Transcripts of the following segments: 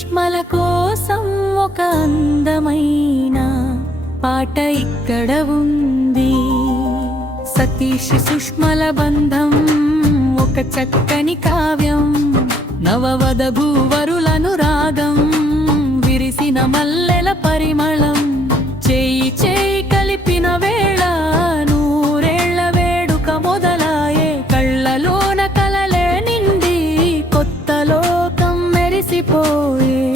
సుష్మల కోసం ఒక అందమైన పాట ఇక్కడ ఉంది. సతీష్ సుష్మల బంధం ఒక చక్కని కావ్యం. నవవధూవరులను రాగం విరిసిన మల్లెల పరిమళం. చేయి చేయి కలిపిన వేళ నూరేళ్ల వేడుక మొదలాయే. కళ్ళలోన కలలే నిండి కొత్త లోకం మెరిసిపోయే.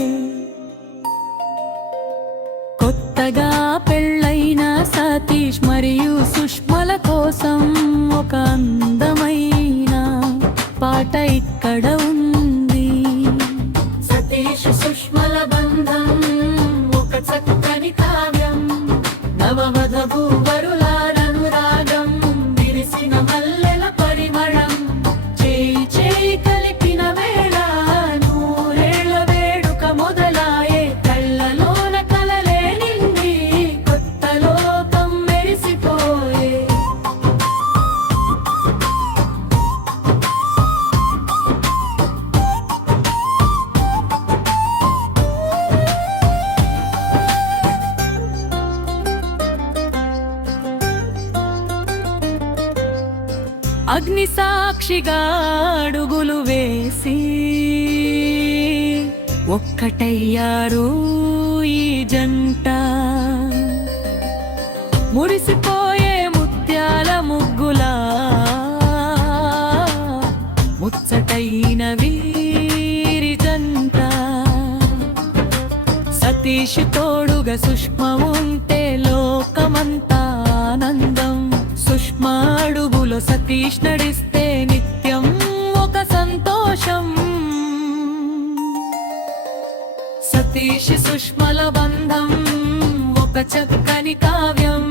కొత్తగా పెళ్ళైన సతీష్ మరియు సుష్మల కోసం ఒక అందమైన పాట ఇక్కడ ఉంది. సతీష్ సుష్మల బంధం ఒక చక్కని కావ్యం. నవవధూవరులను రాగం విరిసిన మల్లెల పరిమళం. చేయి చేయి కలిపిన వేళ నూరేళ్ల వేడుక మొదలాయే. కళ్ళలోన కలలే నిండి కొత్త లోకం మెరిసిపోయే. అగ్ని సాక్షిగా అడుగులు వేసి ఒక్కటయ్యారు ఈ జంట. మురిసిపోయే ముత్యాల ముగ్గులా ముచ్చటైన వీరి జంట. సతీష్ తోడుగా సుష్మ ఉంటే లోకమంతా ఆనందం. సుష్మ అడుగులో సతీష్ నడిస్తే నిత్యం ఒక సంతోషం. సతీష్ సుష్మల బంధం ఒక చక్కని కావ్యం.